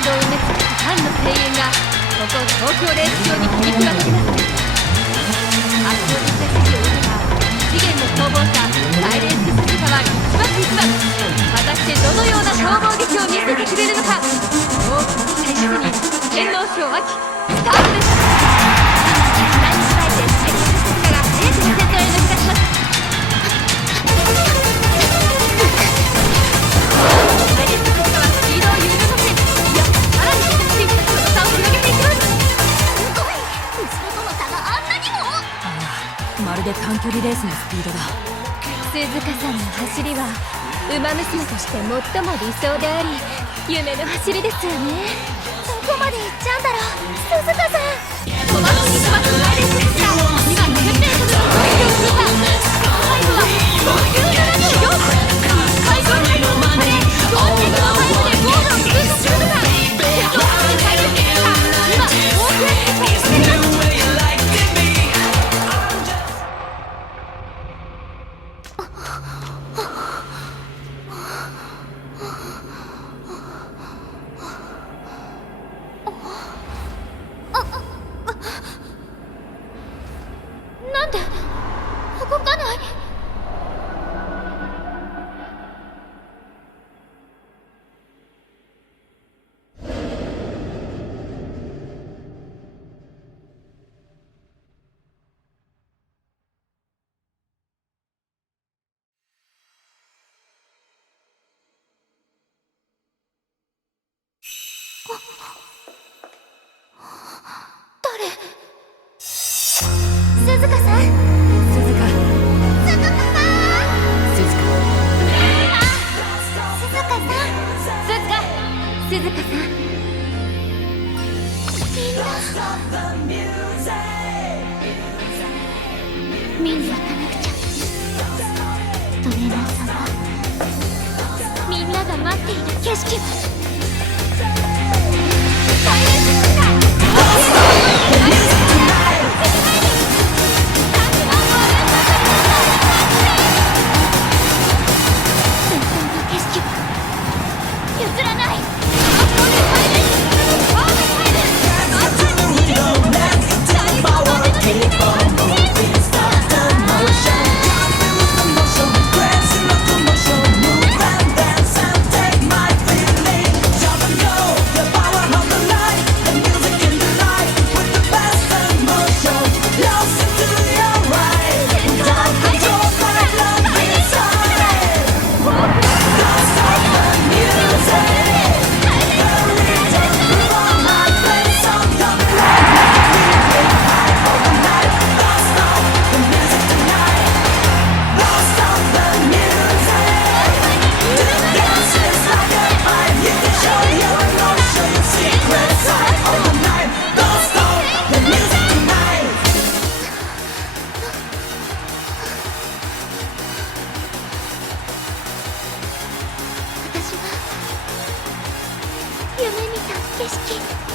ンドを埋め尽くすファンの声援がここ東京レース場に響き渡ります。圧倒的な支持を受けた次元の逃亡者サイレンススズカは一番果たしてどのような逃亡劇を見せてくれるのか。大きな期待せずに天皇賞秋スタートです。期待に応えてサイレンススズカが早くに先頭へ抜け出します。サイレンススズカはスピードを緩めません。いや、さらに加速しその差を広げていきます。すごい、後ろとの差があんなにも。まるで短距離レースのスピードだ。鈴鹿さんの走りは馬娘として最も理想であり夢の走りですよね。どこまで行っちゃうんだろう、鈴鹿さん。飛ばすに飛ばすサイレンススズカ、今 50m の距離を通過。最後は57秒4。会場内の中で同時のタイムでゴールを通過するのか。先頭を走るサイレンススズカ、今大きな変化をしています。なんで動かない。誰？鈴鹿さん、鈴鹿さん、鈴鹿さん。見に行かなくちゃ。トレーナーさんはみんなが待っている景色はサイレンススズカ。先頭の景色は譲らない。私が夢見た景色。